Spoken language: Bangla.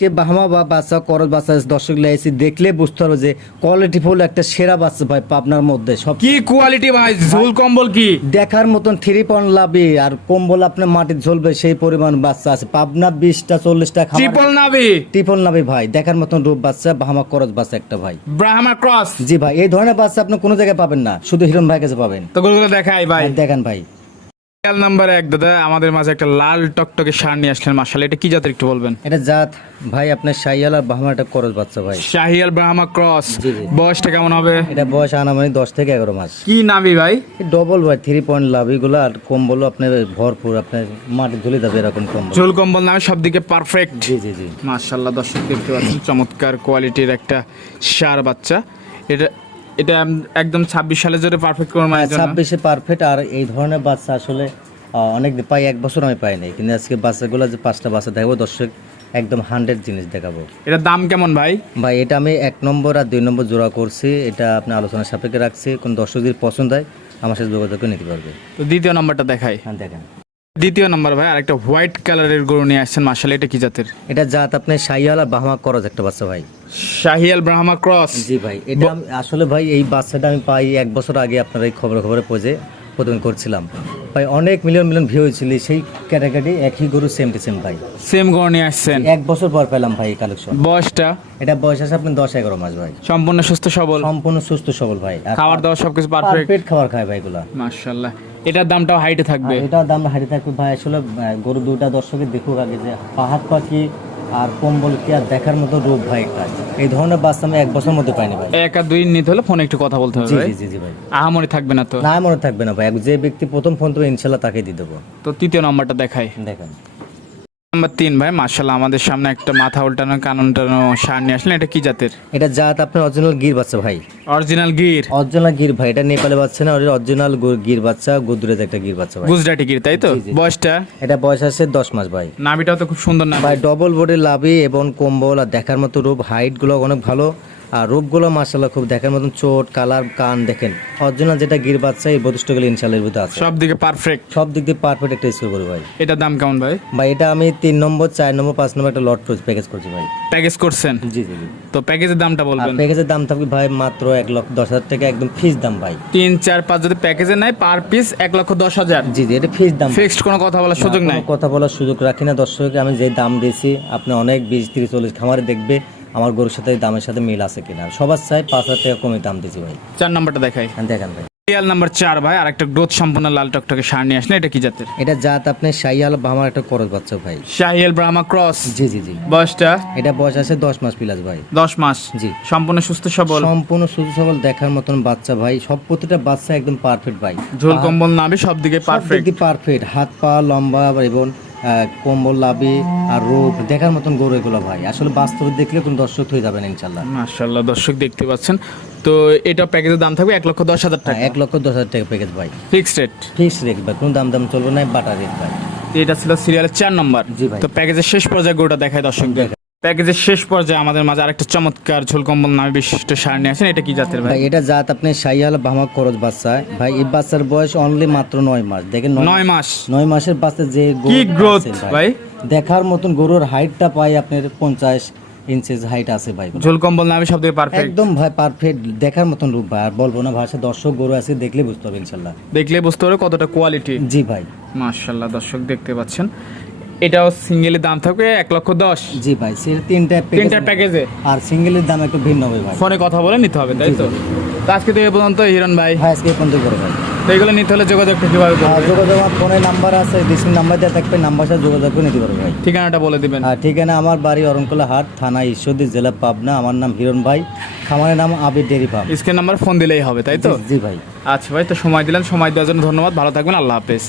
কে বাহামা বা বাচ্চা করজ বাচ্চা দর্শক লাইছি দেখলে বুঝতে পারবে যে কোয়ালিটি ফুল একটা সেরা বাচ্চা ভাই পাবনার মধ্যে সব কি কোয়ালিটি ভাই? ঝুল কম্বল কি? দেখার মতন থ্রি পয়েন্ট লাভি আর কম্বল আপনার মাটির ঝলবে সেই পরিমাণ বাচ্চা আছে। পাবনা বিশটা চল্লিশটা ট্রিপল নাভি ট্রিপল নাবি? ভাই দেখার মতন রূপ বাচ্চা বাহামা করজ বাচ্চা একটা ভাই। ব্রাহ্মা ক্রস? জি ভাই এই ধরনের বাচ্চা আপনি কোনো জায়গায় পাবেন না শুধু হিরণ ভাই কাছে পাবেন। তো গুলো দেখাই ভাই। দেখেন ভাই। সিরিয়াল নাম্বার এক দাদা। আমাদের মাঝে একটা লাল টকটকে সার নিয়ে আসলেন মাসাল এটা কি জাতের একটু বলবেন? এটা জাত ভাই আপনার সাইয়াল আর বাহামা একটা করজ বাচ্চা ভাই। শাহিয়াল ব্রাহ্মা ক্রস। বয়সটা কেমন হবে? এটা বয়স আনামানি দশ থেকে এগারো মাস। কি নাভি ভাই? ডবল ভাই থ্রি পয়েন্ট লাভ এগুলো আর কম্বল আপনার ভরপুর আপনার মাটি ধুলে যাবে এরকম কম্বল। ঝুল কম্বল নামে সব দিকে পারফেক্ট জি জি জি। মাশাল্লাহ দর্শক দেখতে পাচ্ছেন চমৎকার কোয়ালিটির একটা সার বাচ্চা। এটা এটা একদম ছাব্বিশ সালে জন্য পারফেক্ট করে মায়ের জন্য। ছাব্বিশে পারফেক্ট আর এই ধরনের বাচ্চা আসলে অনেক প্রায় এক বছর আমি পাইনি কিন্তু আজকে বাচ্চাগুলো যে পাঁচটা বাচ্চা দেখাবো দর্শক একদম হান্ড্রেড জিনিস দেখাবো। এটার দাম কেমন ভাই? ভাই এটা আমি এক নম্বর আর দুই নম্বর জোড়া করছি এটা আপনি আলোচনার সাপেক্ষে রাখছি কোন দর্শক যদি পছন্দ হয় আমার সাথে যোগাযোগ করে নিতে পারবে। তো দ্বিতীয় নম্বরটা দেখাই। হ্যাঁ দেখেন। দ্বিতীয় নাম্বার ভাই আরেকটা হোয়াইট কালারের গরু নিয়ে আসছেন। মাসাল এটা কি জাতের? এটা জাত আপনি সাইয়াল আর বাহামা করজ একটা বাচ্চা ভাই। শাহিয়াল ব্রাহ্মা ক্রস? জি ভাই এটা আমি- আসলে ভাই এই বাচ্চাটা আমি পাই এক বছর আগে আপনার এই খবরে খবরে পৌঁছে প্রথমে করছিলাম। ভাই অনেক মিলিয়ন মিলিয়ন ভিউ হয়েছিল সেই ক্যাটাগরি একই গরু সেম টু সেম ভাই। সেম গরু নিয়ে আসছেন? এক বছর পর পেলাম ভাই এই কালেকশন বয়সটা? এটা বয়স আছে আপনার দশ এগারো মাস ভাই। সম্পূর্ণ সুস্থ সবল? সম্পূর্ণ সুস্থ সবল ভাই। আর খাবার দাবার সবকিছু পারফেক্ট পেট খাবার খায় ভাই এগুলা। মাশাল্লাহ এটার দামটাও হাইটে থাকবে। এটার দাম হাইটে থাকবে। ভাই আসলে গরু দুটা দর্শকের দেখুক আগে যে পাহাড় পাখি আর কম্বল কি আর দেখার মতো রূপ ভাই একটা। এই ধরনের বাস আমি এক বছর মধ্যে পাইনি ভাই। এক আর দুই নিতে হলে ফোনে একটু কথা বলতে হবে জি জি জি জি ভাই। আহামরি থাকবে না তো। না মনে থাকবে না ভাই। যে ব্যক্তি প্রথম ফোন তো ইনশাআল্লাহ তাকে দিয়ে দেবো। তো তৃতীয় নাম্বারটা দেখাই। দেখেন। নাম্বার তিন ভাই মার্শাল আমাদের সামনে একটা মাথা উল্টানো কান উল্টানো সার নিয়ে আসলেন এটা কি জাতের? এটা জাত আপনার অরিজিনাল গির বাচ্চা ভাই। অরিজিনাল গির? অরিজিনাল গির ভাই এটা নেপালে বাচ্চা না ওর অরিজিনাল গির বাচ্চা গুদুরেজ একটা গির বাচ্চা ভাই। গুজরাটি গির তাই তো। বয়সটা? এটা বয়স আছে দশ মাস ভাই। নাভিটাও তো খুব সুন্দর না ভাই ডবল বডি লাভি এবং কম্বল আর দেখার মতো রূপ হাইটগুলো অনেক ভালো। আর রূপগুলো মার্শাল্লাহ খুব দেখার মতন চোট কালার কান দেখেন। অরিজিনাল যেটা গির বাচ্চা এই বৈশিষ্ট্যগুলো ইনশাল্লাহ এর আছে। সব দিকে পারফেক্ট সব দিক দিয়ে পারফেক্ট একটা স্কোর করি ভাই। এটার দাম কেমন ভাই? ভাই এটা আমি তিন নম্বর চার নম্বর পাঁচ নম্বর একটা লট প্যাকেজ করছি ভাই। প্যাকেজ করছেন? জি জি তো প্যাকেজের দামটা বলবেন। প্যাকেজের দাম থাকবে ভাই মাত্র এক লক্ষ দশ হাজার টাকা একদম ফিস দাম ভাই। তিন চার পাঁচ যদি প্যাকেজে নেয় পার পিস এক লক্ষ দশ হাজার। জি জি এটা ফিস দাম। ফিক্সড কোনো কথা বলার সুযোগ নাই। কথা বলার সুযোগ রাখি না। দর্শককে আমি যে দাম দিয়েছি আপনি অনেক বিশ তিরিশ চল্লিশ খামারে দেখবে। আমার গরুর সাথে দামের সাথে মিল আছে কিনা? সবার চাই পাঁচ হাজার টাকা কমে দাম দিয়েছি ভাই। চার নাম্বারটা দেখাই। হ্যাঁ, দেখেন ভাই। সিরিয়াল নাম্বার চার ভাই আর একটা গ্রোথ সম্পূর্ণ লাল টকটকে সার নিয়ে আসলেন এটা কি জাতের? এটা জাত আপনি সাইয়াল বাহামার একটা করজ বাচ্চা ভাই। শাহিয়াল ব্রাহ্মা ক্রস। জি জি জি। বয়সটা? এটা বয়স আছে দশ মাস প্লাস ভাই। দশ মাস। জি। সম্পূর্ণ সুস্থ সবল? সম্পূর্ণ সুস্থ সবল দেখার মতন বাচ্চা ভাই। সব প্রতিটা বাচ্চা একদম পারফেক্ট ভাই। ঝোল কম্বল নাবি সব দিকে পারফেক্ট পারফেক্ট হাত পা লম্বা এবং কম্বল লাভি আর রোগ দেখার মতন গরু এগুলো ভাই। আসলে বাস্তবে দেখলে কোন দর্শক হয়ে যাবেন ইনশাল্লাহ। মাশাল্লাহ দর্শক দেখতে পাচ্ছেন। তো এটা প্যাকেজের দাম থাকবে এক লক্ষ দশ হাজার হ্যাঁ, টাকা এক লক্ষ দশ হাজার টাকা প্যাকেজ ভাই। ফিক্সড রেট ফিক্সড রেট ভাই কোনো দাম দাম চলবে না বাটার রেট ভাই। এটা ছিল সিরিয়ালের চার নম্বর। জি ভাই। তো প্যাকেজের শেষ পর্যায়ে গরুটা দেখায় দর্শকদের। প্যাকেজের শেষ পর্যায়ে আমাদের মাঝে আরেকটা চমৎকার ঝোল কম্বল নামে বিশিষ্ট সার নিয়ে আসেন। এটা কি জাতের ভাই? এটা জাত আপনি সাইয়াল বাহামা করজ বাচ্চা। ভাই এই বাচ্চার বয়স অনলি মাত্র নয় মাস। দেখেন নয়- মাস। নয় মাসের বাচ্চা যে কি গ্রোথ ভাই। দেখার মতন গরুর হাইটটা পাই আপনার পঞ্চাশ ইঞ্চেস হাইট আছে ভাই। ঝোল কম্বল নামে সব দিকে পারফেক্ট একদম ভাই পারফেক্ট দেখার মতন রূপ ভাই। আর বলব না ভাষা দর্শক গরু আছে দেখলে বুঝতে হবে ইনশাল্লাহ। দেখলে বুঝতে হবে কতটা কোয়ালিটি জি ভাই। মাশাল্লাহ দর্শক দেখতে পাচ্ছেন। এটাও সিঙ্গেলের দাম থাকবে এক লক্ষ দশ। জি ভাই সে তিনটা তিনটা প্যাকেজ আর সিঙ্গেলের দাম একটু ভিন্ন হবে ভাই। ফোনে কথা বলে নিতে হবে তাই তো? আজকে তো এ পর্যন্ত হিরণ ভাই। ভাই আজকে পর্যন্ত করো ভাই। তো এগুলো নিতে হলে যোগাযোগটা কীভাবে যোগাযোগ আমার ফোনে নাম্বার আছে ডিসপ্লে নাম্বার দেওয়া থাকবে নাম্বার সাথে যোগাযোগ করে নিতে পারবে ভাই। ঠিকানাটা বলে দিবেন। আর ঠিকানা আমার বাড়ি অরণকোলা হাট থানা ঈশ্বরদী জেলা পাবনা। আমার নাম হিরণ ভাই। খামারের নাম Abir dairy farm. Screen number phone দিলেই হবে তাই তো? জি ভাই। আচ্ছা ভাই তো সময় দিলেন সময় দেওয়ার জন্য ধন্যবাদ। ভালো থাকবেন আল্লাহ হাফেজ।